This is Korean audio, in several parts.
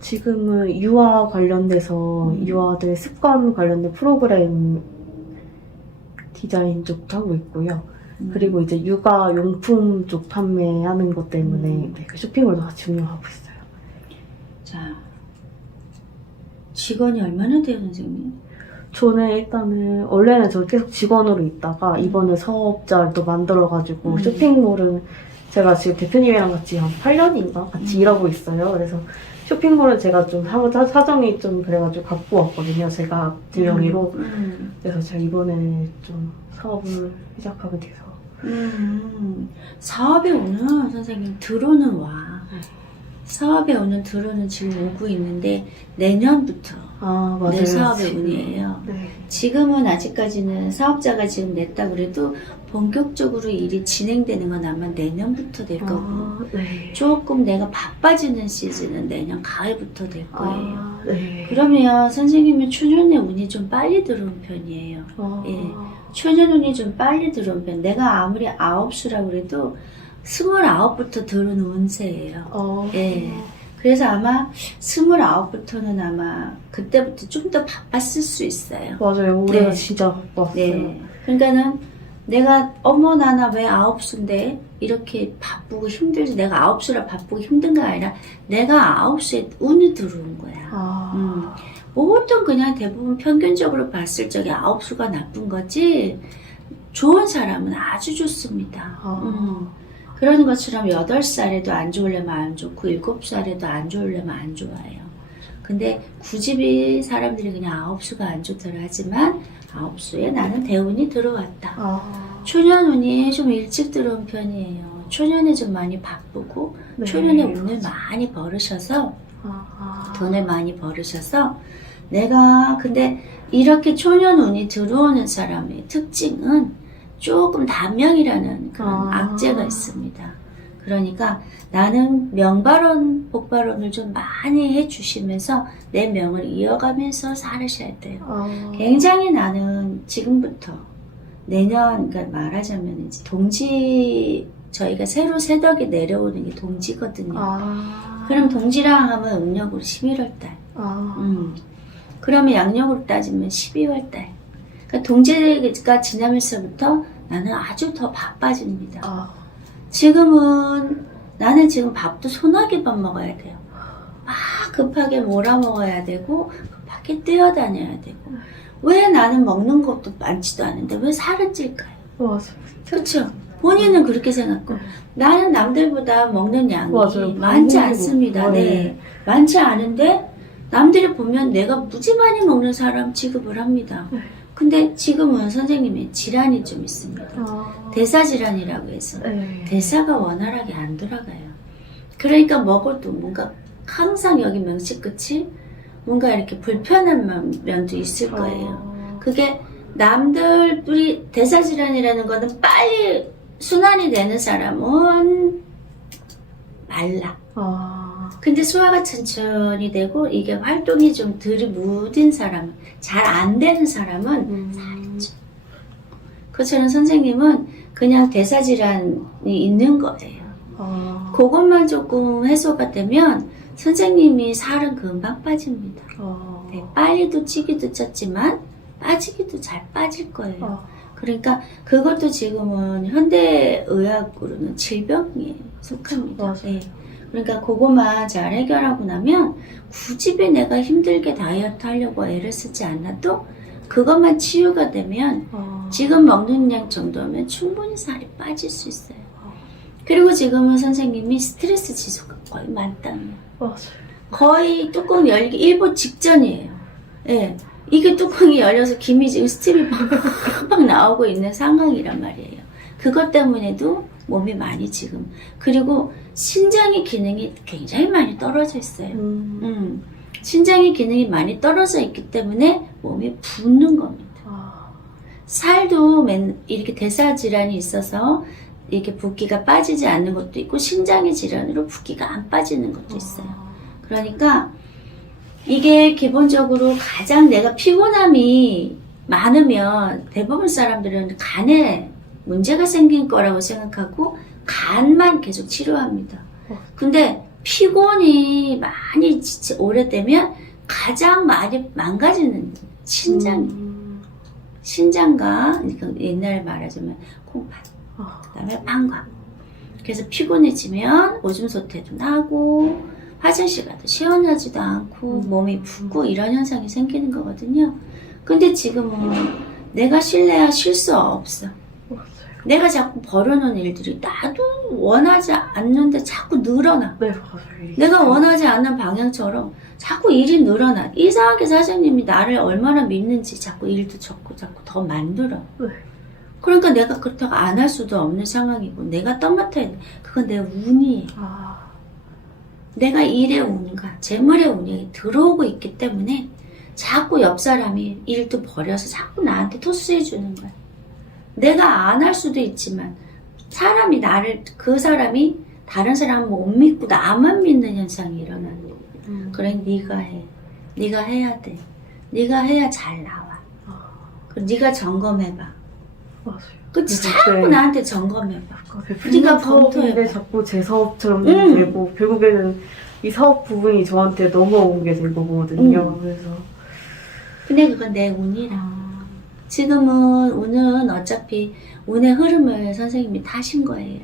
지금은 유아 관련돼서 유아들 습관 관련된 프로그램 디자인 쪽도 하고 있고요. 그리고 이제 육아 용품 쪽 판매하는 것 때문에 네, 그 쇼핑몰도 같이 운영하고 있어요. 자, 직원이 얼마나 돼요, 선생님? 저는 일단은 원래는 저 계속 직원으로 있다가 이번에 사업자를 또 만들어가지고 쇼핑몰은 제가 지금 대표님이랑 같이 한 8년인가 같이 일하고 있어요. 그래서 쇼핑몰은 제가 좀 사정이 좀 그래가지고 갖고 왔거든요. 제가 제 명의로. 그래서 제가 이번에 좀 사업을 시작하게 돼서. 사업에 오는 선생님 들어는 와. 사업에 오는 들어는 지금 오고 있는데 내년부터 맞아요. 내 사업의 운이에요. 네. 지금은 아직까지는 사업자가 지금 냈다 그래도 본격적으로 일이 진행되는 건 아마 내년부터 될 거고 네. 조금 내가 바빠지는 시즌은 내년 가을부터 될 거예요. 네. 그러면 선생님은 초년의 운이 좀 빨리 들어온 편이에요. 예. 초년 운이 좀 빨리 들어온 편. 내가 아무리 9수라고 그래도 29부터 들어온 운세예요. 예. 그래서 아마 29부터는 아마 그때부터 좀 더 바빴을 수 있어요. 맞아요. 올해가 네. 진짜 바빴어요. 네. 그러니까는 내가 어머 나나 왜 9수인데 이렇게 바쁘고 힘들지. 내가 9수라 바쁘고 힘든 거 아니라 내가 9수에 운이 들어온 거야. 보통 그냥 대부분 평균적으로 봤을 적에 9수가 나쁜 거지 좋은 사람은 아주 좋습니다. 그런 것처럼 8살에도 안 좋으려면 안 좋고 7살에도 안 좋으려면 안 좋아요. 근데 굳이 사람들이 그냥 9수가 안 좋더라 하지만 9수에 나는 대운이 들어왔다. 초년운이 좀 일찍 들어온 편이에요. 초년에 좀 많이 바쁘고 네. 초년에 운을 많이 벌으셔서 돈을 많이 벌으셔서 내가 근데 이렇게 초년운이 들어오는 사람의 특징은 조금 단명이라는 그런 악재가 있습니다. 그러니까 나는 명발언, 복발언을 좀 많이 해주시면서 내 명을 이어가면서 살으셔야 돼요. 굉장히 나는 지금부터 내년, 그러니까 말하자면 이제 동지, 저희가 새로 새덕이 내려오는 게 동지거든요. 그럼 동지랑 하면 음력으로 11월달. 그러면 양력으로 따지면 12월달. 그러니까 동지가 지나면서부터 나는 아주 더 바빠집니다. 지금은 나는 지금 밥도 소나기 밥 먹어야 돼요. 막 급하게 몰아 먹어야 되고 급하게 뛰어다녀야 되고 왜 나는 먹는 것도 많지도 않은데 왜 살은 찔까요? 맞아요. 그렇죠? 본인은 그렇게 생각하고 나는 남들보다 먹는 양이 맞아요. 많지 않습니다. 네. 많지 않은데 남들이 보면 내가 무지 많이 먹는 사람 취급을 합니다. 근데 지금은 선생님의 질환이 좀 있습니다. 대사질환이라고 해서 대사가 원활하게 안 돌아가요. 그러니까 먹어도 뭔가 항상 여기 명치 끝이 뭔가 이렇게 불편한 면도 있을 거예요. 그게 남들이 대사질환이라는 거는 빨리 순환이 되는 사람은 말라. 근데 소화가 천천히 되고 이게 활동이 좀 덜 무딘 사람, 잘 안 되는 사람은 살죠. 그처럼 선생님은 그냥 대사질환이 있는 거예요. 그것만 조금 해소가 되면 선생님이 살은 금방 빠집니다. 네, 빨리도 찌기도 쪘지만 빠지기도 잘 빠질 거예요. 그러니까 그것도 지금은 현대의학으로는 질병에 속합니다. 네. 그러니까 그것만 잘 해결하고 나면 굳이 내가 힘들게 다이어트 하려고 애를 쓰지 않아도 그것만 치유가 되면 지금 먹는 양 정도면 충분히 살이 빠질 수 있어요. 그리고 지금은 선생님이 스트레스 지수가 거의 만땅이에요. 거의 뚜껑 열기 일보 직전이에요. 예. 이게 뚜껑이 열려서 김이 지금 스팀이 팍팍 나오고 있는 상황이란 말이에요. 그것 때문에도 몸이 많이 지금 그리고 신장의 기능이 굉장히 많이 떨어져 있어요. 신장의 기능이 많이 떨어져 있기 때문에 몸이 붓는 겁니다. 살도 이렇게 대사 질환이 있어서 이렇게 붓기가 빠지지 않는 것도 있고 신장의 질환으로 붓기가 안 빠지는 것도 있어요. 그러니까 이게 기본적으로 가장 내가 피곤함이 많으면 대부분 사람들은 간에 문제가 생긴 거라고 생각하고 간만 계속 치료합니다. 근데 피곤이 많이 오래되면 가장 많이 망가지는 신장이. 신장과 그러니까 옛날에 말하자면 콩팥, 그다음에 방광. 그래서 피곤해지면 오줌 소태도 나고 화장실 가도 시원하지도 않고 몸이 붓고 이런 현상이 생기는 거거든요. 근데 지금은 내가 쉴래야 쉴 수 없어. 내가 자꾸 벌여놓은 일들이 나도 원하지 않는데 자꾸 늘어나. 네, 맞아요. 내가 원하지 않는 방향처럼 자꾸 일이 늘어나. 이상하게 사장님이 나를 얼마나 믿는지 자꾸 일도 적고 자꾸 더 만들어. 네. 그러니까 내가 그렇다고 안 할 수도 없는 상황이고 내가 떠맡아야 돼. 그건 내 운이에요. 내가 일의 운과 재물의 운이 들어오고 있기 때문에 자꾸 옆 사람이 일도 버려서 자꾸 나한테 토스해 주는 거야. 내가 안 할 수도 있지만 사람이 나를 그 사람이 다른 사람 못 믿고 나만 믿는 현상이 일어나는 거야. 그래 네가 해. 네가 해야 돼. 네가 해야 잘 나와. 그럼 네가 점검해봐. 맞아요. 그치? 자꾸 나한테 점검해봐. 네가 사업인데 자꾸 제 사업처럼 되고 결국에는 이 사업 부분이 저한테 넘어오게 될 거거든요. 그래서 근데 그건 내 운이라. 지금은 운은 어차피 운의 흐름을 선생님이 타신 거예요.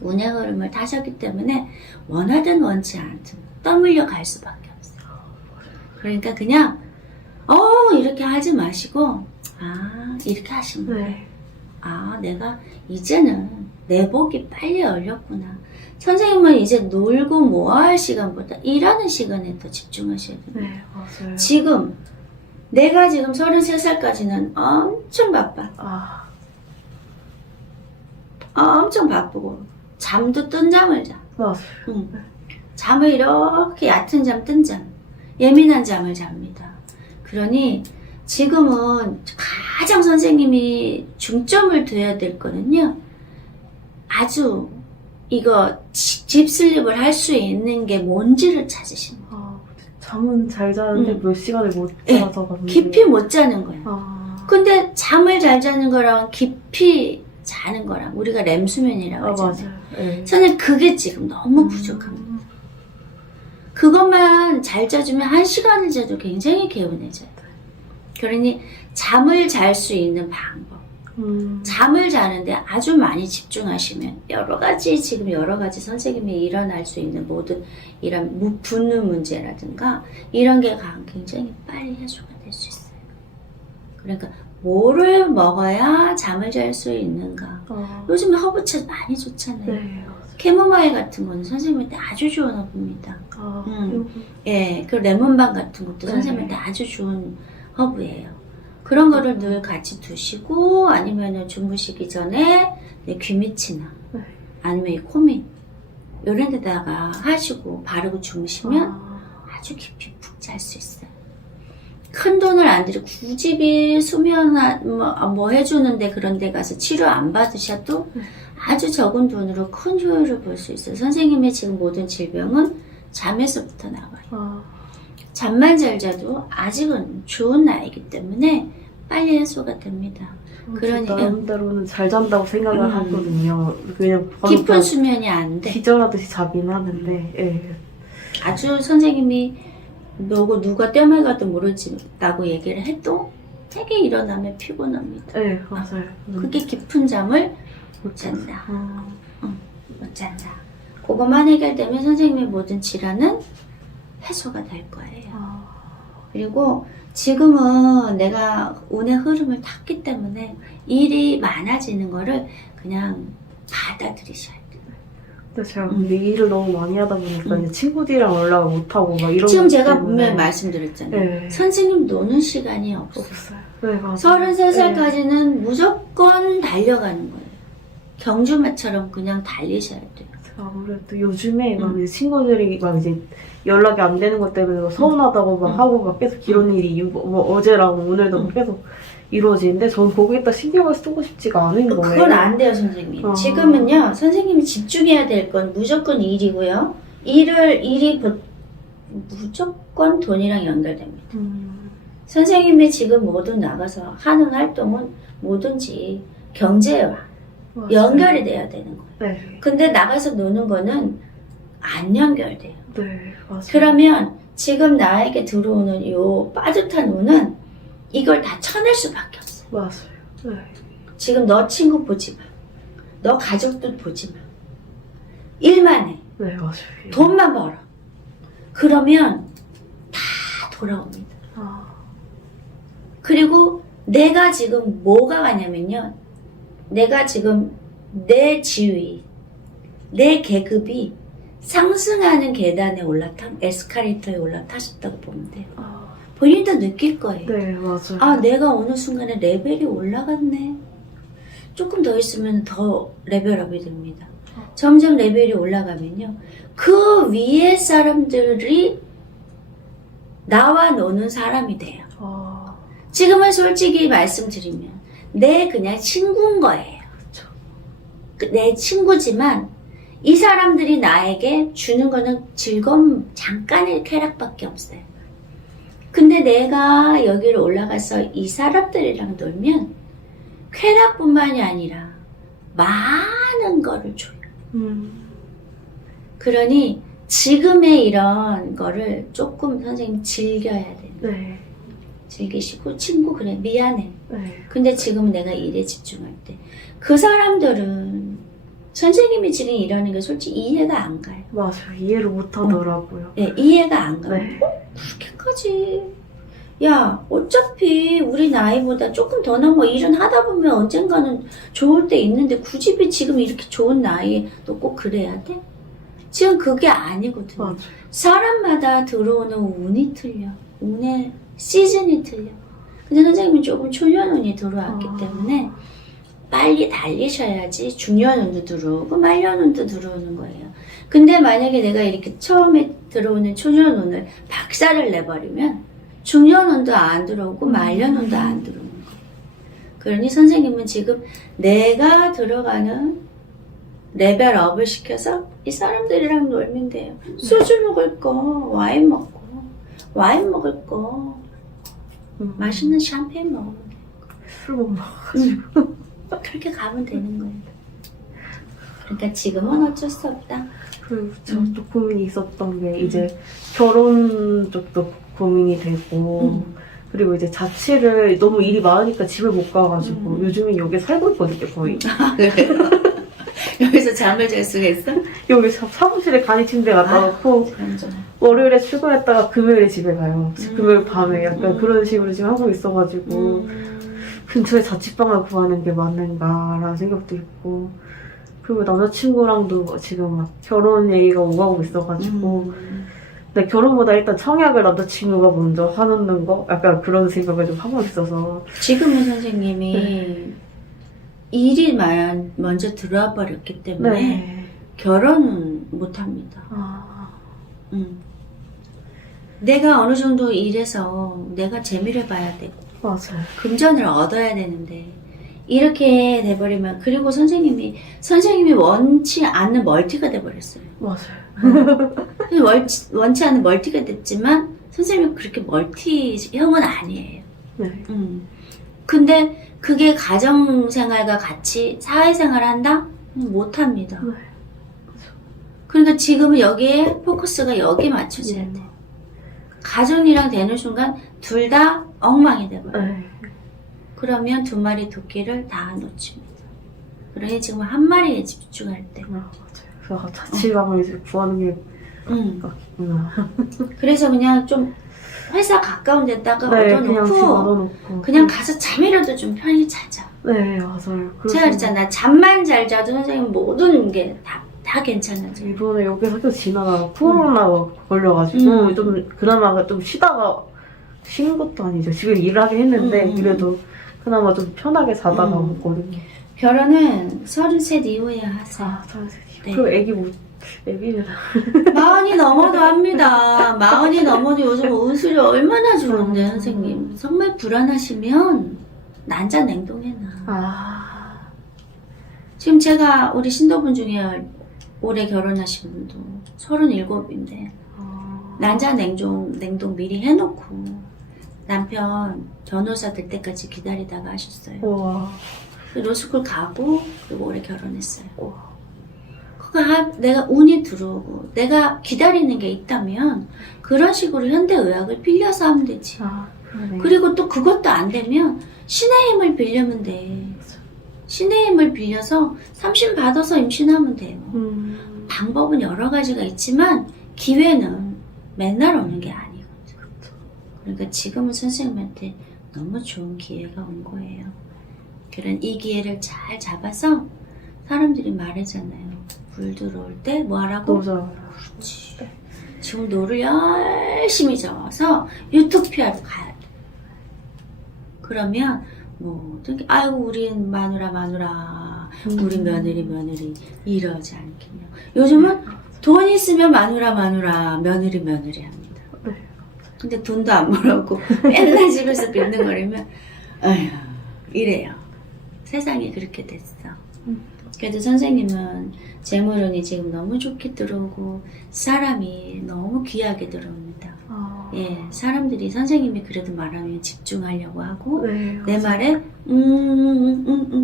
운의 흐름을 타셨기 때문에 원하든 원치 않든 떠밀려 갈 수밖에 없어요. 그러니까 그냥 이렇게 하지 마시고 이렇게 하시면 돼요. 네. 내가 이제는 내 복이 빨리 열렸구나. 선생님은 이제 놀고 모아할 시간보다 일하는 시간에 더 집중하셔야 돼요. 네, 맞아요. 지금 내가 지금 33살까지는 엄청 바빠. 엄청 바쁘고 잠도 뜬 잠을 자. 맞아요. 잠을 이렇게 얕은 잠, 뜬 잠, 예민한 잠을 잡니다. 그러니 지금은 가장 선생님이 중점을 둬야 될 거는요. 아주 이거 딥슬립을 할 수 있는 게 뭔지를 찾으시는 거예요. 잠은 잘 자는데 몇 시간을 못 자서 깊이 못 자는 거야. 근데 잠을 잘 자는 거랑 깊이 자는 거랑 우리가 렘 수면이라고 하잖아요. 맞아요. 네. 저는 그게 지금 너무 부족합니다. 그것만 잘 자주면 1시간을 자도 굉장히 개운해져요. 그러니 잠을 잘 수 있는 방법. 잠을 자는데 아주 많이 집중하시면 여러 가지 선생님이 일어날 수 있는 모든 이런 붓는 문제라든가 이런 게 굉장히 빨리 해소가 될 수 있어요. 그러니까 뭐를 먹어야 잠을 잘 수 있는가. 요즘에 허브차 많이 좋잖아요. 네. 캐모마일 같은 거는 선생님한테 아주 좋은 허브입니다. 예, 그 레몬밤 같은 것도 선생님한테 아주 좋은 허브예요. 그런 거를 늘 같이 두시고 아니면은 주무시기 전에 귀밑이나 아니면 이 코밑 이런 데다가 하시고 바르고 주무시면 아주 깊이 푹 잘 수 있어요. 큰 돈을 안 들이고 굳이 수면 뭐 해주는데 그런 데 가서 치료 안 받으셔도 아주 적은 돈으로 큰 효율을 볼 수 있어요. 선생님의 지금 모든 질병은 잠에서부터 나와요. 잠만 잘 자도 아직은 좋은 나이기 때문에 빨리 해소가 됩니다. 그러니까 나름대로는 잘 잔다고 생각을 하거든요. 그냥 깊은 수면이 안 돼. 기절하듯이 자긴 하는데. 예. 아주 선생님이 누가 땜을 가도 모르겠다고 얘기를 해도 되게 일어나면 피곤합니다. 네, 맞아요. 그게 깊은 잠을 못 잔다. 못 잔다. 그것만 해결되면 선생님의 모든 질환은 해소가 될 거예요. 그리고 지금은 내가 운의 흐름을 탔기 때문에 일이 많아지는 거를 그냥 받아들이셔야 돼요. 근데 제가 근데 일을 너무 많이 하다 보니까 이제 친구들이랑 연락을 못하고 막 이런 지금 것 제가 때문에. 분명히 말씀드렸잖아요. 네. 선생님 노는 시간이 없어요. 네, 맞아요. 33살까지는 무조건 달려가는 거예요. 경주마처럼 그냥 달리셔야 돼요. 아무래도 요즘에 막 이제 친구들이 막 이제 연락이 안 되는 것 때문에 막 서운하다고 막 하고 막 계속 이런 일이 뭐 어제랑 오늘도 막 계속 이루어지는데 저는 거기에다 신경을 쓰고 싶지가 않은 거예요. 그건 안 돼요, 선생님. 지금은요, 선생님이 집중해야 될 건 무조건 일이고요. 일이 무조건 돈이랑 연결됩니다. 선생님이 지금 모두 나가서 하는 활동은 뭐든지 경제와 연결이 돼야 되는 거예요. 네. 근데 나가서 노는 거는 안 연결돼요. 네, 맞아요. 그러면 지금 나에게 들어오는 요 빠듯한 운은 이걸 다 쳐낼 수밖에 없어요. 맞아요. 네. 지금 너 친구 보지 마. 너 가족들 보지 마. 일만 해. 네, 맞아요. 돈만 벌어. 그러면 다 돌아옵니다. 아, 그리고 내가 지금 뭐가 가냐면요. 내가 지금 내 지위, 내 계급이 상승하는 계단에 에스컬레이터에 올라타셨다고 보면 돼요. 아, 본인도 느낄 거예요. 네, 맞아요. 아, 내가 어느 순간에 레벨이 올라갔네. 조금 더 있으면 더 레벨업이 됩니다. 점점 레벨이 올라가면요. 그 위에 사람들이 나와 노는 사람이 돼요. 아, 지금은 솔직히 말씀드리면 내 그냥 친구인 거예요. 그쵸. 내 친구지만 이 사람들이 나에게 주는 거는 즐거움 잠깐의 쾌락밖에 없어요. 근데 내가 여기로 올라가서 이 사람들이랑 놀면 쾌락뿐만이 아니라 많은 거를 줘요. 그러니 지금의 이런 거를 조금 선생님 즐겨야 돼요. 네. 즐기시고 친구 그래 미안해. 네. 근데 지금 내가 일에 집중할 때 그 사람들은 선생님이 지금 이러는 게 솔직히 이해가 안 가요. 맞아요. 이해를 못 하더라고요. 예, 이해가 안 가요. 네. 그렇게까지. 야, 어차피 우리 나이보다 조금 더 넘어 일은 하다 보면 언젠가는 좋을 때 있는데 굳이 지금 이렇게 좋은 나이에 너 꼭 그래야 돼? 지금 그게 아니거든요. 맞아요. 사람마다 들어오는 운이 틀려. 운의 시즌이 틀려. 근데 선생님이 조금 초년운이 들어왔기 때문에 빨리 달리셔야지 중년운도 들어오고 말년운도 들어오는 거예요. 근데 만약에 내가 이렇게 처음에 들어오는 초년운을 박살을 내버리면 중년운도 안 들어오고 말년운도 안 들어오는 거예요. 그러니 선생님은 지금 내가 들어가는 레벨업을 시켜서 이 사람들이랑 놀면 돼요. 소주 먹을 거 와인 먹고 와인 먹을 거 맛있는 샴페인 먹으면 돼요. 술 못 먹어가지고. 그렇게 가면 되는 거예요. 그러니까 지금은 어쩔 수 없다. 그리고 저도 고민이 있었던 게 이제 결혼 쪽도 고민이 되고 그리고 이제 자취를 너무 일이 많으니까 집을 못 가가지고 요즘에 여기 살고 있거든요 거의. 그래요? 여기서 잠을 잘 수가 있어? 여기 사무실에 간이 침대 갖다 놓고 월요일에 출근했다가 금요일에 집에 가요. 금요일 밤에 약간 그런 식으로 지금 하고 있어가지고 근처에 자취방을 구하는 게 맞는가라는 생각도 있고 그리고 남자친구랑도 지금 막 결혼 얘기가 오가고 있어가지고 근데 결혼보다 일단 청약을 남자친구가 먼저 하는 거 약간 그런 생각을 좀 하고 있어서 지금은 선생님이 일이 먼저 들어와 버렸기 때문에 결혼은 못합니다. 내가 어느 정도 일해서 내가 재미를 봐야 되고 맞아요. 금전을 얻어야 되는데 이렇게 돼버리면 그리고 선생님이 원치 않는 멀티가 돼버렸어요. 맞아요. 원치 않는 멀티가 됐지만 선생님이 그렇게 멀티형은 아니에요. 네. 근데 그게 가정생활과 같이 사회생활을 한다? 못합니다. 네. 그러니까 지금은 여기에 포커스가 여기에 맞춰져야 돼. 가정이랑 되는 순간 둘 다 엉망이 돼버려요. 네. 그러면 두 마리 토끼를 다 놓칩니다. 그러니 지금 한 마리에 집중할 때. 맞아요. 그래서 자취방을 이제 구하는 게 그래서 그냥 좀 회사 가까운 데다가 네, 그냥 집 얻어놓고 얻어놓고 그냥 가서 잠이라도 좀 편히 자자. 네, 맞아요. 제가 그랬잖아. 잠만 잘 자도 선생님 모든 게 다 괜찮아져요. 이번에 여기서 또 지나다가 코로나가 걸려가지고 좀 그나마 좀 쉬다가 쉰 것도 아니죠. 지금 일을 하긴 했는데 그래도 그나마 좀 편하게 자다가 왔거든요. 결혼은 33 이후에 하세요. 네. 그리고 애기는 마흔이 넘어도 합니다. 마흔이 넘어도 요즘 운수이 얼마나 좋은데 선생님. 정말 불안하시면 난자 냉동해놔. 지금 제가 우리 신도분 중에 올해 결혼하신 분도 37인데 난자 냉동 미리 해놓고 남편 변호사 될 때까지 기다리다가 하셨어요. 우와. 로스쿨 가고 그리고 올해 결혼했어요. 우와. 내가 운이 들어오고 내가 기다리는 게 있다면 그런 식으로 현대의학을 빌려서 하면 되지. 그러네. 그리고 또 그것도 안 되면 신의 힘을 빌려면 돼. 신의 힘을 빌려서 삼신 받아서 임신하면 돼요. 방법은 여러 가지가 있지만 기회는 맨날 오는 게 아니거든. 그러니까 지금은 선생님한테 너무 좋은 기회가 온 거예요. 그런 이 기회를 잘 잡아서 사람들이 말하잖아요. 불 들어올 때 뭐 하라고? 맞아요. 그렇지. 지금 노를 열심히 저어서 유토피아로 가야 돼. 그러면 모든 게 아이고 우린 마누라 우리 며느리 이러지 않겠냐. 요즘은 돈 있으면 마누라 며느리 합니다. 근데 돈도 안 벌었고 맨날 집에서 빈둥거리면 아휴 이래요. 세상이 그렇게 됐어. 그래도 선생님은 재물운이 지금 너무 좋게 들어오고 사람이 너무 귀하게 들어옵니다. 예, 사람들이 선생님이 그래도 말하면 집중하려고 하고 네, 내 말에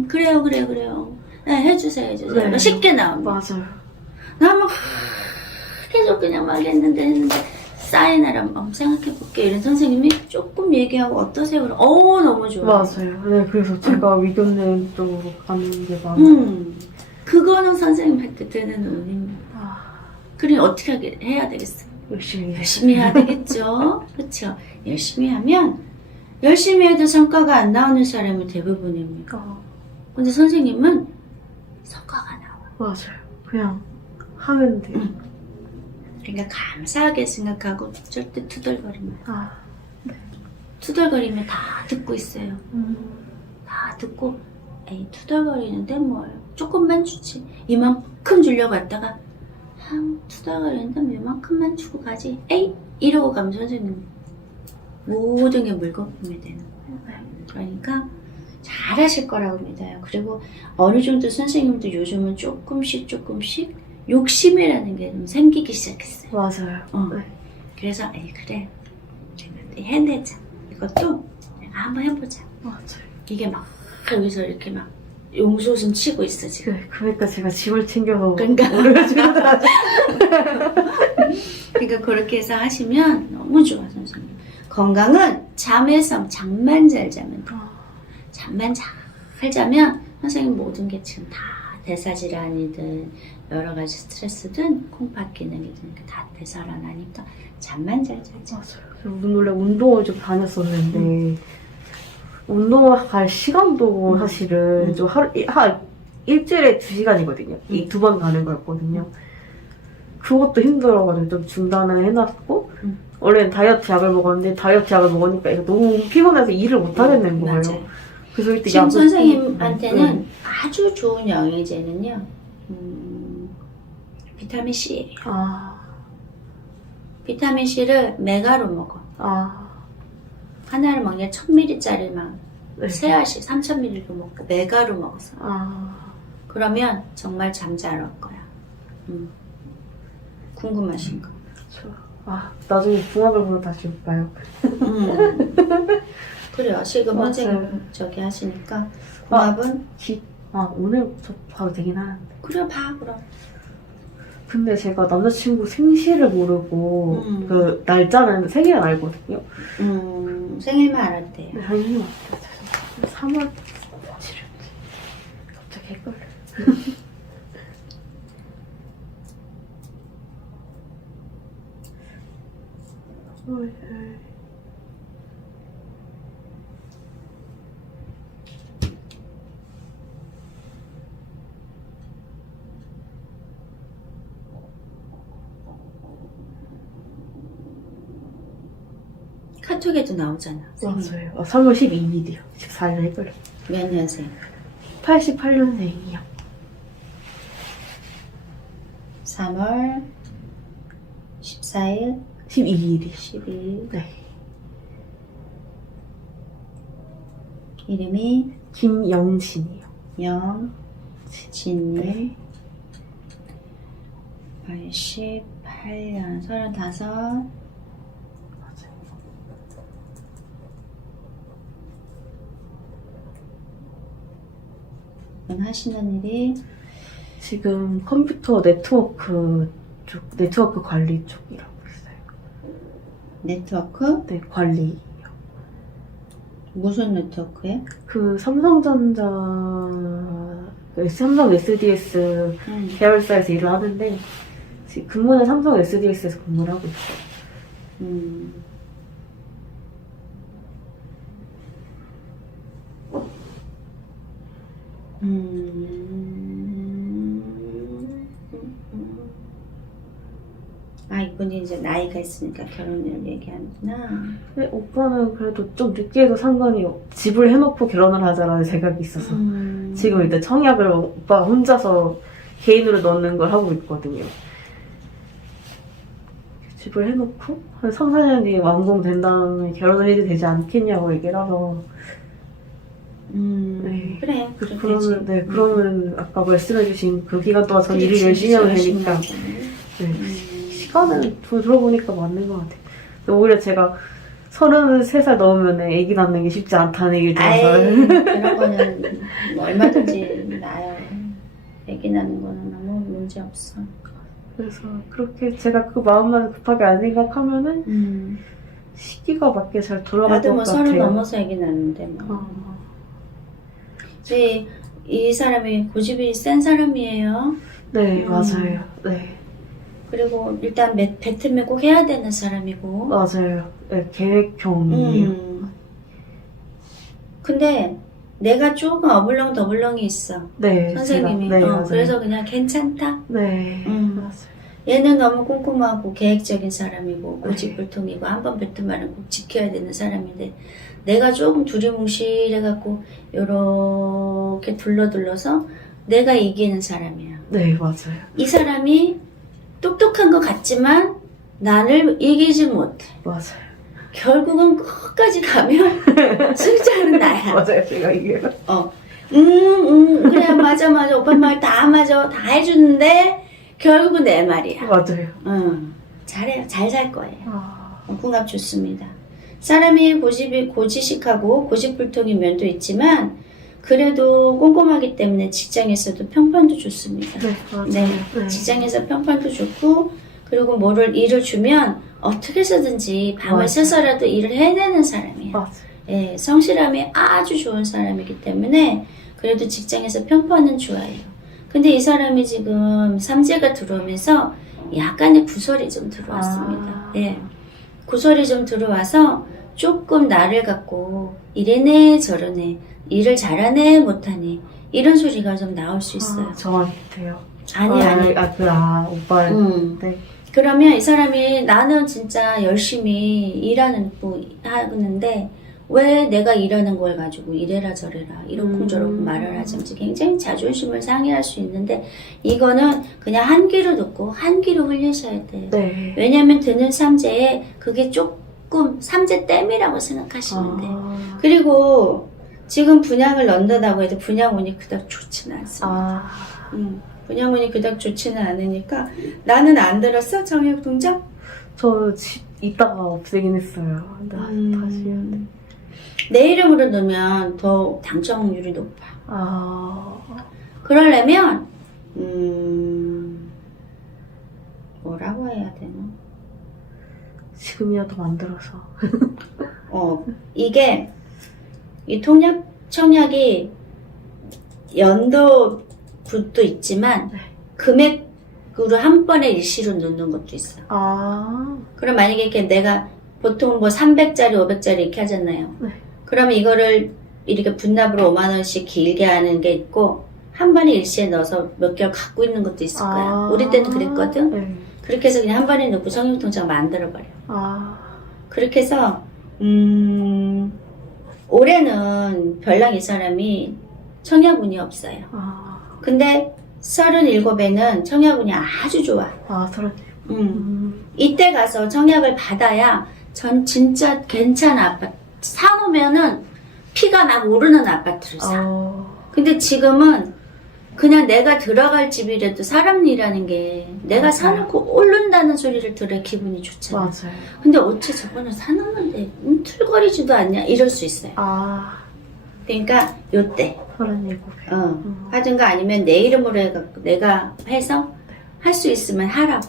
그래요. 네, 해주세요. 네. 쉽게 나옵니다. 맞아요. 나 막 계속 그냥 막 했는데 사인하라 생각해볼게 이런 선생님이 조금 얘기하고 어떠세요? 그럼 너무 좋아요. 맞아요. 네, 그래서 제가 위견님 쪽으로 가는 게 많아요. 그거는 선생님한테 드는 운입니다. 그러니 어떻게 해야 되겠어요? 열심히 해야 되겠죠? 그렇죠? 열심히 하면 열심히 해도 성과가 안 나오는 사람이 대부분입니다. 근데 선생님은 성과가 나와요. 맞아요. 그냥 하면 돼요. 그러니까 감사하게 생각하고 절대 투덜거리면 투덜거리면 다 듣고 있어요. 다 듣고 에이 투덜거리는데 뭘 조금만 주지 이만큼 주려고 했다가 투덜거리는데 이만큼만 주고 가지 에이 이러고 가면 선생님 모든 게 물거품이 되는 거예요. 그러니까 잘하실 거라고 믿어요. 그리고 어느 정도 선생님도 요즘은 조금씩 욕심이라는 게 좀 생기기 시작했어요. 맞아요. 네. 그래서 그래 해내자. 이것도 내가 한번 해보자. 맞아요. 이게 막 여기서 이렇게 막 용솟음 치고 있어 지금. 그러니까 제가 집을 챙겨서 그러니까. 오래가지고 그러니까 그렇게 해서 하시면 너무 좋아 선생님. 건강은 잠만 잘 자면 돼. 잠만 잘 자면 선생님 모든 게 지금 다 대사질환이든 여러 가지 스트레스든 콩팥 기능이든 다 되살아나니까 잠만 잘 자자. 맞아요. 원래 운동을 좀 다녔었는데 운동을 갈 시간도 사실은 좀 일주일에 2시간이거든요. 이 2번 가는 거였거든요. 그것도 힘들어가지고 좀 중단을 해놨고 원래는 다이어트 약을 먹었는데 다이어트 약을 먹으니까 이거 너무 피곤해서 일을 못 하겠는 거예요. 맞아요. 그래서 이때 지금 약을 선생님한테는 아주 좋은 영양제는요. 비타민 C예요. 비타민 C를 메가로 먹어. 하나를 먹냐 1000ml짜리만 네. 3알씩 3000ml로 먹고 메가로 먹었어. 그러면 정말 잠 잘 올 거야. 궁금하신 거. 나중에 궁합을 보러 다시 올까요? 그래요. 지금 맞아요. 선생님 저기 하시니까 궁합은 오늘 저 봐도 되긴 하는데. 그래 봐 그럼. 근데 제가 남자친구 생시를 모르고 그 날짜는 생일은 알거든요. 생일만 알았대요. 네, 생일 맞다. 3월 7일인지 갑자기 헷갈려. 카톡에도 나오잖아. 맞아요. 3월 12일이요. 14일 헷갈려. 몇 년생? 88년생이요. 3월 14일 12일이요. 12일 네. 이름이 김영진이요. 영진님 네. 88년 35 하시는 일이 지금 컴퓨터 네트워크 관리 쪽이라고 있어요. 네트워크? 네, 관리. 무슨 네트워크에? 그 삼성전자, 삼성 SDS 계열사에서 일을 하는데, 지금 근무는 삼성 SDS에서 근무를 하고 있어요. 아, 이분이 이제 나이가 있으니까 결혼을 얘기하는구나. 근데 오빠는 그래도 좀 늦게 해도 상관이 집을 해놓고 결혼을 하자라는 생각이 있어서 지금 일단 청약을 오빠가 혼자서 개인으로 넣는 걸 하고 있거든요. 집을 해놓고 한 3, 4년 뒤에 완공된 다음에 결혼을 해도 되지 않겠냐고 얘기를 해서 네. 그래. 그러면 네, 그러면 아까 말씀해주신 그 기간 동안 전 일을 열심히 하면 되니까 네. 시간을 들어보니까 맞는 것 같아요. 오히려 제가 33살 넘으면 아기 낳는 게 쉽지 않다는 얘기를 들어서 그런 거는 뭐 얼마든지 나요. 아기 낳는 거는 아무 문제 없어. 그래서 그렇게 제가 그 마음만 급하게 안 생각하면은 시기가 맞게 잘 돌아갈 것 나도 뭐 같아요. 30 넘어서 아기 낳는데 뭐. 근데 이 사람이 고집이 센 사람이에요. 네, 맞아요. 네. 그리고 일단 뱉으면 꼭 해야 되는 사람이고. 맞아요. 네, 계획형이에요. 근데 내가 조금 어불렁더불렁이 있어. 네, 선생님이. 제가, 네, 맞아요. 그래서 그냥 괜찮다. 네, 맞아요. 얘는 너무 꼼꼼하고 계획적인 사람이고 고집불통이고 한 번 뱉은 말은 꼭 지켜야 되는 사람인데 내가 조금 두리뭉실해갖고 요렇게 둘러서 내가 이기는 사람이야. 네, 맞아요. 이 사람이 똑똑한 것 같지만 나를 이기지 못해. 맞아요. 결국은 끝까지 가면 승자는 나야. 맞아요, 제가 이게. 그래, 맞아. 오빠 말 다 맞아. 다 해주는데, 결국은 내 말이야. 맞아요. 잘해요. 잘 살 거예요. 아, 궁합 좋습니다. 사람이 고지식하고 고집불통인 면도 있지만, 그래도 꼼꼼하기 때문에 직장에서도 평판도 좋습니다. 네, 맞아요. 네. 직장에서 평판도 좋고, 그리고 일을 주면 어떻게 해서든지 밤을 맞아요. 새서라도 일을 해내는 사람이에요. 맞아요. 예, 성실함이 아주 좋은 사람이기 때문에 그래도 직장에서 평판은 좋아요. 근데 이 사람이 지금 삼재가 들어오면서 약간의 구설이 좀 들어왔습니다. 예, 구설이 좀 들어와서 조금 나를 갖고 이래네 저러네 일을 잘하네 못하네 이런 소리가 좀 나올 수 있어요. 저한테요. 아니. 오빠한테. 그러면 이 사람이 나는 진짜 열심히 하는데 왜 내가 일하는 걸 가지고 이래라 저래라 이러쿵저러쿵 말을 하든지 굉장히 자존심을 상해할 수 있는데 이거는 그냥 한 귀로 듣고 한 귀로 흘리셔야 돼요. 네. 왜냐하면 드는 삼재에 그게 조금 삼재땜이라고 생각하시면 돼요. 그리고 지금 분양을 넣는다고 해도 분양운이 그닥 좋지는 않습니다. 분양운이 그닥 좋지는 않으니까 나는 안 들었어? 청약통장? 저 이따가 없애긴 했어요. 다시 해야 돼. 내 이름으로 넣으면 더 당첨률이 높아. 그러려면 뭐라고 해야 되나? 지금이라도 만들어서. 이게 이 청약이 연도부도 있지만 금액으로 한 번에 일시로 넣는 것도 있어. 그럼 만약에 이렇게 내가 보통 뭐 300짜리, 500짜리 이렇게 하잖아요. 네. 그러면 이거를 이렇게 분납으로 5만 원씩 길게 하는 게 있고 한 번에 일시에 넣어서 몇 개월 갖고 있는 것도 있을 거야. 우리 때는 그랬거든. 네. 그렇게 해서 그냥 한 번에 넣고 청약통장 만들어버려. 그렇게 해서 올해는 별랑 이 사람이 청약운이 없어요. 근데 37에는 청약운이 아주 좋아. 이때 가서 청약을 받아야 전 진짜 괜찮은 아파트 사놓으면은 피가 막 오르는 아파트를 사. 근데 지금은 그냥 내가 들어갈 집이라도 사람 일하는 게 내가 사놓고 오른다는 소리를 들어야 기분이 좋잖아. 근데 어째 저번에 사놨는데 툴거리지도 않냐 이럴 수 있어요. 그러니까 요때 37. 하든가 아니면 내 이름으로 해갖고 내가 해서 할 수 있으면 하라고.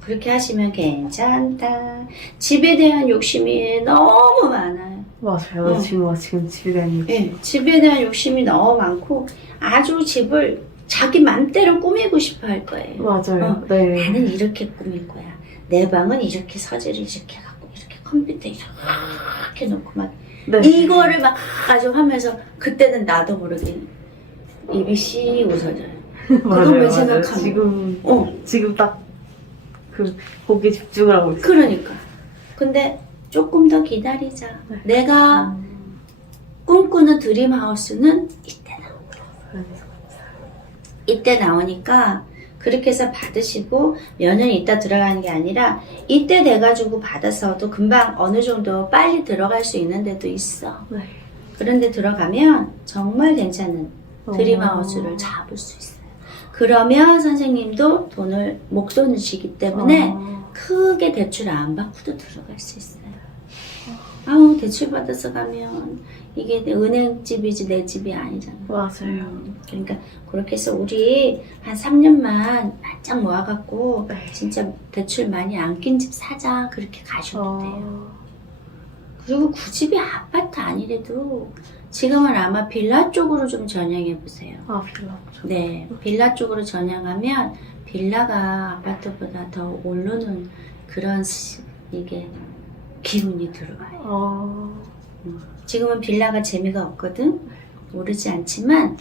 그렇게 하시면 괜찮다. 집에 대한 욕심이 너무 많아요. 맞아요. 지금 집에 대한 욕심. 네, 집에 대한 욕심이 너무 많고 아주 집을 자기 맘대로 꾸미고 싶어 할 거예요. 맞아요. 네. 나는 이렇게 꾸밀 거야. 내 방은 이렇게 서재를 이렇게 갖고 이렇게 컴퓨터 이렇게 놓고 막 네. 이거를 막 아주 하면서 그때는 나도 모르게 입이 씨 웃어져요. 그것만 생각하면 지금 딱 거기에 집중을 하고 있어요. 그러니까. 근데 조금 더 기다리자. 네. 내가 꿈꾸는 드림하우스는 이때 나옵니다. 이때 나오니까 그렇게 해서 받으시고 몇 년 있다 들어가는 게 아니라 이때 돼가지고 받아서도 금방 어느 정도 빨리 들어갈 수 있는 데도 있어. 네. 그런데 들어가면 정말 괜찮은 드림하우스를 잡을 수 있어요. 그러면 선생님도 목돈을 주기 때문에 크게 대출 안 받고도 들어갈 수 있어요. 아우 대출 받아서 가면 이게 은행집이지 내 집이 아니잖아. 맞아요. 그러니까 그렇게 해서 우리 한 3년만 바짝 모아갖고 네. 진짜 대출 많이 안 낀 집 사자 그렇게 가셔도 돼요. 그리고 그 집이 아파트 아니래도 지금은 아마 빌라 쪽으로 좀 전향해 보세요. 빌라 쪽. 네, 빌라 쪽으로 전향하면 빌라가 아파트보다 더 오르는 그런 이게 기운이 들어와요. 지금은 빌라가 재미가 없거든. 오르지 않지만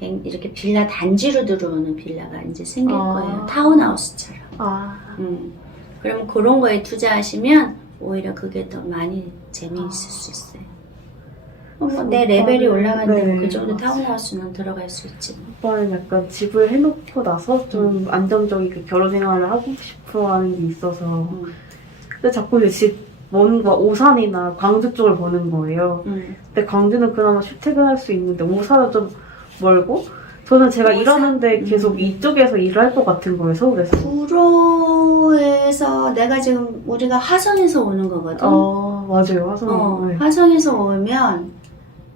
이렇게 빌라 단지로 들어오는 빌라가 이제 생길 거예요. 타운하우스처럼. 그러면 그런 거에 투자하시면 오히려 그게 더 많이 재미있을 수 있어요. 내 레벨이 올라간다면 그 정도 타운하우스는 들어갈 수 있지. 오빠는 약간 집을 해놓고 나서 좀 안정적이게 결혼 생활을 하고 싶어 하는 게 있어서 근데 자꾸 이제 집 뭔가 오산이나 광주 쪽을 보는 거예요. 근데 광주는 그나마 출퇴근할 수 있는데 오산은 좀 멀고 저는 제가 일하는데 계속 이쪽에서 일을 할 것 같은 거예요, 서울에서. 구로에서 내가 지금 우리가 화성에서 오는 거거든. 맞아요, 화성. 네. 화성에서 오면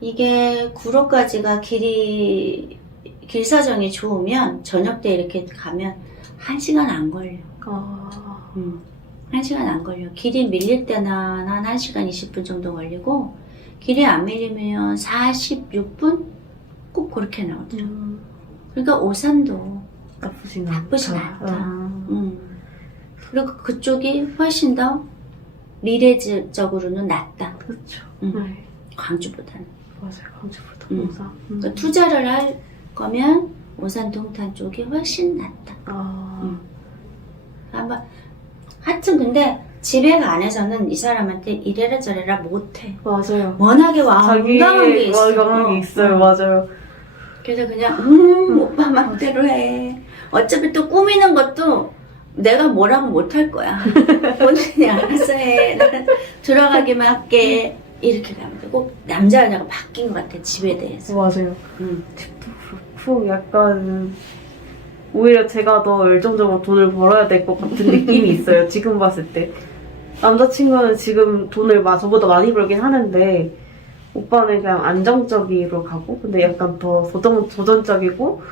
이게 구로까지가 길 사정이 좋으면 저녁 때 이렇게 가면 1시간 안 걸려. 1시간 안 걸려. 길이 밀릴 때는 한 1시간 20분 정도 걸리고 길이 안 밀리면 46분? 꼭 그렇게 나오더라고. 그러니까 오산도 나쁘진 않다. 그리고 그쪽이 훨씬 더 미래적으로는 낫다. 그렇죠. 광주보다는. 맞아요, 광주보다 오산. 그러니까 투자를 할 거면 오산 동탄 쪽이 훨씬 낫다. 하여튼 근데 지배가 안에서는 이 사람한테 이래라 저래라 못해. 맞아요. 워낙에 완강한 게 있어. 완강한 게 있어요. 맞아요. 그래서 그냥 오빠 맘대로 해. 어차피 또 꾸미는 것도 내가 뭐라고 못할 거야. 본인이 알아서 해. 나는 들어가기만 할게. 이렇게 가면 돼. 꼭 남자 여자가 바뀐 것 같아. 집에 대해서. 맞아요. 집도 그렇고 약간 오히려 제가 더 열정적으로 돈을 벌어야 될 것 같은 느낌이 있어요. 지금 봤을 때. 남자친구는 지금 돈을 저보다 많이 벌긴 하는데 오빠는 그냥 안정적으로 가고 근데 약간 더 도전적이고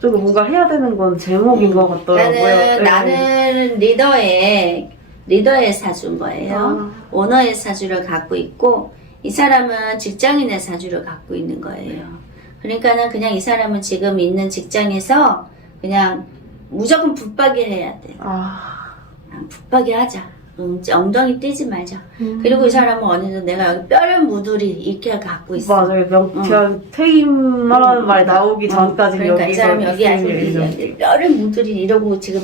좀 뭔가 해야 되는 건 제목인 것 같더라고요. 나는 리더의 사주인 거예요. 오너의 사주를 갖고 있고 이 사람은 직장인의 사주를 갖고 있는 거예요. 그러니까는 그냥 이 사람은 지금 있는 직장에서 그냥 무조건 붙박이를 해야 돼. 붙박이 하자. 엉덩이 떼지 말자. 그리고 이 사람은 어느 정도 내가 여기 뼈를 무드리 이렇게 갖고 있어. 맞아요. 그냥 퇴임하라는 말 나오기 전까지 그러니까 여기서 이 사람이 여기 아직 뼈를 무드리 이러고 지금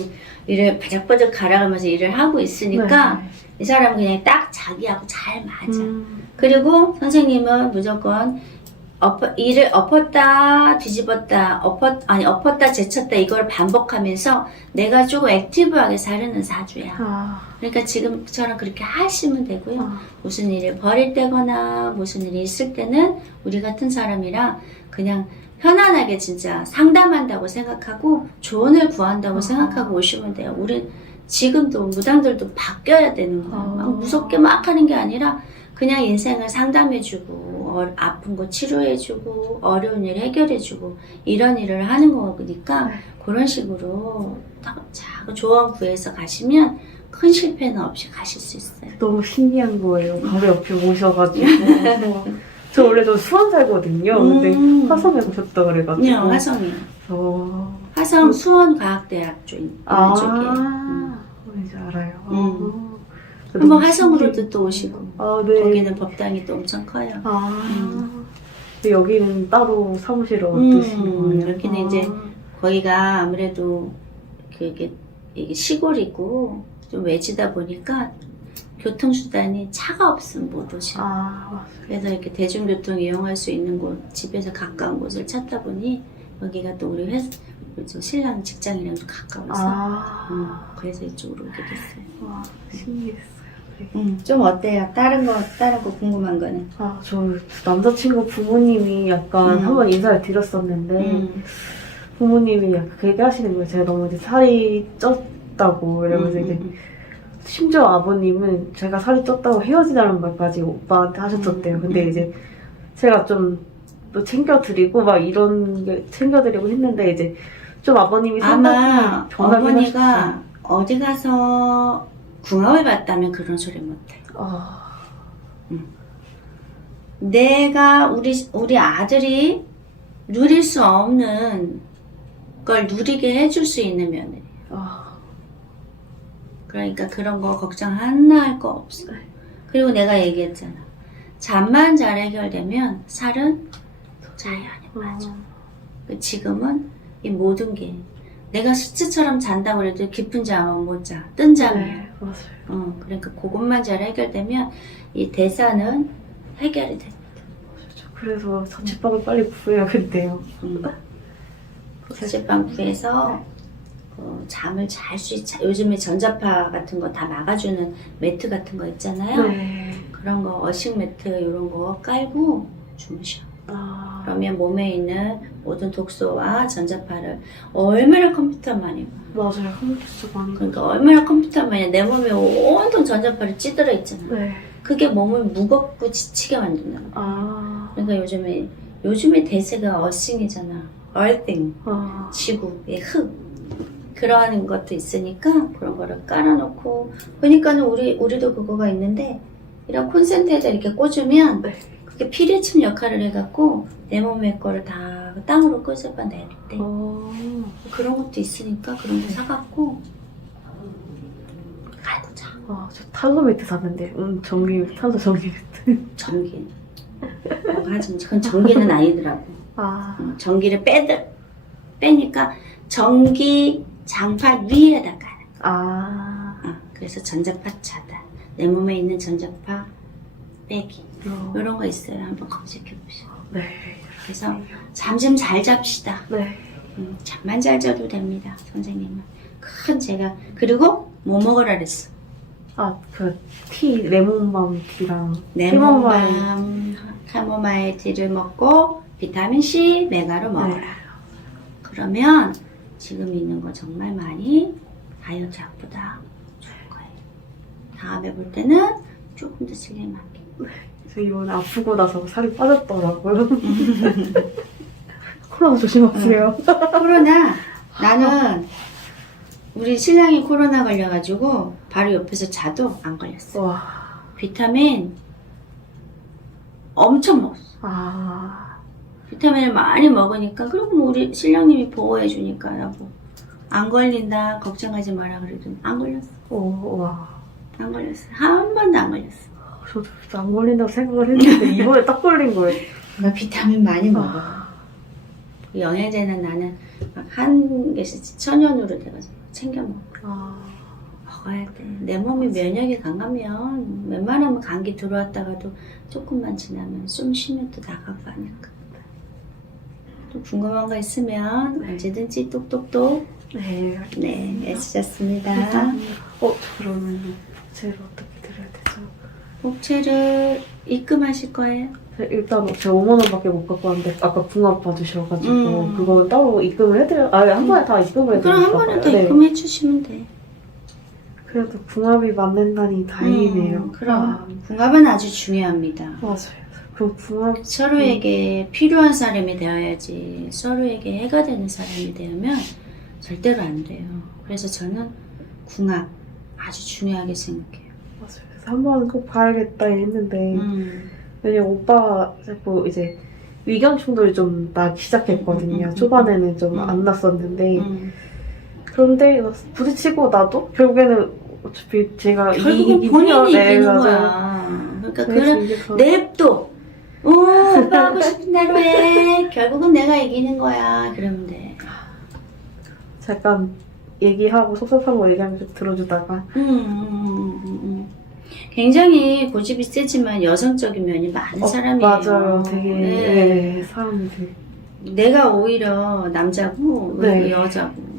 일을 바짝바짝 갈아가면서 일을 하고 있으니까 이 사람은 그냥 딱 자기하고 잘 맞아. 그리고 선생님은 무조건 일을 엎었다 뒤집었다 엎었다 제쳤다 이걸 반복하면서 내가 조금 액티브하게 사르는 사주야. 그러니까 지금처럼 그렇게 하시면 되고요. 무슨 일을 벌일 때거나 무슨 일이 있을 때는 우리 같은 사람이랑 그냥 편안하게 진짜 상담한다고 생각하고 조언을 구한다고 생각하고 오시면 돼요. 우리 지금도 무당들도 바뀌어야 되는 거야. 막 무섭게 막 하는 게 아니라 그냥 인생을 상담해주고 아픈 거 치료해주고 어려운 일 해결해주고 이런 일을 하는 거니까 네. 그런 식으로 자꾸 조언 구해서 가시면 큰 실패는 없이 가실 수 있어요. 너무 신기한 거예요. 바로 옆에 오셔가지고. 저 원래 저 수원 살거든요. 근데 화성에 오셨다 그래가지고. 네, 화성이요. 화성 수원과학대학 쪽이에요. 왠지 알아요. 한번 화성으로도 또 오시고. 네. 거기는 법당이 또 엄청 커요. 근데 여기는 따로 사무실을 얻으시는 거예요? 여기는 이제 거기가 아무래도 이게 시골이고 좀 외지다 보니까 교통수단이 차가 없으면 못 오셔. 그래서 이렇게 대중교통 이용할 수 있는 곳, 집에서 가까운 곳을 찾다 보니 여기가 또 우리 신랑 직장이랑도 가까워서 그래서 이쪽으로 오게 됐어요. 와, 신기했어요. 좀 어때요? 다른 거 궁금한 거는? 저 남자친구 부모님이 약간 한번 인사를 드렸었는데 부모님이 약간 그 얘기 하시는 거예요. 제가 너무 이제 살이 쪘다고 이러면서 이제 심지어 아버님은 제가 살이 쪘다고 헤어지자는 말까지 오빠한테 하셨었대요. 근데 이제 제가 좀 또 챙겨드리고 막 이런 게 챙겨드리고 했는데 이제 좀 아버님이 아마 변하긴 어머니가 하셨어요. 어디 가서 궁합을 봤다면 그런 소리 못해. 내가 우리 아들이 누릴 수 없는 걸 누리게 해줄 수 있는 며느리. 그러니까 그런 거 걱정 하나 할 거 없어. 그리고 내가 얘기했잖아. 잠만 잘 해결되면 살은 자연히 빠져. 지금은 이 모든 게 내가 수치처럼 잔다고 해도 깊은 잠은 못 자. 뜬 잠이야. 네, 맞아요. 그러니까 그것만 잘 해결되면 이 대사는 해결이 됩니다. 그래서 자취방을 빨리 구해야겠대요. 자취방 구해서 잠을 잘 수 있. 요즘에 전자파 같은 거 다 막아주는 매트 같은 거 있잖아요. 네. 그런 거 어식 매트 이런 거 깔고 주무셔. 그러면 몸에 있는 모든 독소와 전자파를 얼마나 컴퓨터만이 맞아요. 컴퓨터 많이. 그러니까 얼마나 컴퓨터만이 내 몸에 온통 전자파를 찌들어 있잖아. 네. 그게 몸을 무겁고 지치게 만든다. 그러니까 요즘에 대세가 어싱이잖아. earthing, 지구의 흙 그런 것도 있으니까 그런 거를 깔아놓고 그러니까는 우리도 그거가 있는데 이런 콘센트에다 이렇게 꽂으면 그게 피뢰침 역할을 해갖고 내 몸의 거를 다 땅으로 끄집어 내는데 그런 것도 있으니까 그런 거 사갖고 깔고 자. 저 탈로 매트 샀는데 탈로 전기 매트. 전기. 하지만 그건 전기는 아니더라고. 전기를 빼니까 전기 장파 위에다 까는. 그래서 전자파 차단. 내 몸에 있는 전자파 빼기. 이런 거 있어요. 한번 검색해 보시죠. 네. 그래서 잠 좀 잘 잡시다. 네. 잠만 잘 자도 됩니다. 선생님은. 제가 그리고 뭐 먹으라 그랬어? 레몬밤 티랑 레몬밤, 카모마일 티를 먹고 비타민C, 메가로 먹어라. 그러면 지금 있는 거 정말 많이 다이어트 약보다 좋을 거예요. 다음에 볼 때는 조금 더 슬림하게. 저 이번에 아프고 나서 살이 빠졌더라고요. 코로나 조심하세요. 코로나, 나는 우리 신랑이 코로나 걸려가지고 바로 옆에서 자도 안 걸렸어. 비타민 엄청 먹었어. 비타민을 많이 먹으니까 그리고 뭐 우리 신랑님이 보호해 주니까 라고 안 걸린다 걱정하지 마라 그래도 안 걸렸어. 안 걸렸어. 한 번도 안 걸렸어. 저도 안 걸린다고 생각을 했는데 이번에 딱 걸린 거예요. 나 비타민 많이 먹어. 영양제는 나는 막 한 개씩 천연으로 돼가지고 챙겨 먹어. 먹어야 돼. 내 몸이 면역이 강하면 웬만하면 감기 들어왔다가도 조금만 지나면 숨 쉬면 또 나가고 하니까. 또 궁금한 거 있으면 언제든지 똑똑똑. 네, 애쓰셨습니다. 그러면 복채를 어떻게 드려야 되죠? 복채를 입금하실 거예요? 일단 제가 5만 원밖에 못 갖고 왔는데 아까 궁합 봐주셔가지고 그거 따로 입금을 해드려. 한 번에 다 입금을 해드려요. 그럼 한 번에 더 입금해 주시면 돼. 그래도 궁합이 맞는다니 다행이네요. 그럼 궁합은 아주 중요합니다. 맞아요. 그 궁합 서로에게 필요한 사람이 되어야지 서로에게 해가 되는 사람이 되면 절대로 안 돼요. 그래서 저는 궁합 아주 중요하게 생각해요. 맞아요. 그래서 한번 꼭 봐야겠다 했는데 왜냐면 오빠가 자꾸 이제 의견 충돌이 좀 나기 시작했거든요. 초반에는 좀 안 났었는데 그런데 부딪히고 나도 결국에는 어차피 제가 결국은 본인이 이기는 거야. 그러니까 그런 냅둬. 오빠 하고 싶은 대로 해. 결국은 내가 이기는 거야. 그러면 돼. 잠깐 얘기하고 섭섭한 거 얘기하면 좀 들어주다가 굉장히 고집이 세지만 여성적인 면이 많은 사람이에요. 맞아요. 되게 네. 사람이 되게 내가 오히려 남자고 네. 여자고.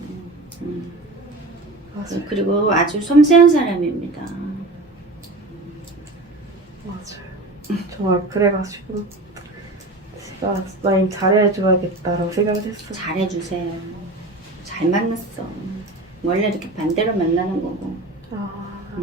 맞아요. 그리고 아주 섬세한 사람입니다. 맞아요. 정말 그래가지고 제가 나임 잘해줘야겠다라고 생각을 했어요. 잘해주세요. 잘 만났어. 원래 이렇게 반대로 만나는 거고. 아,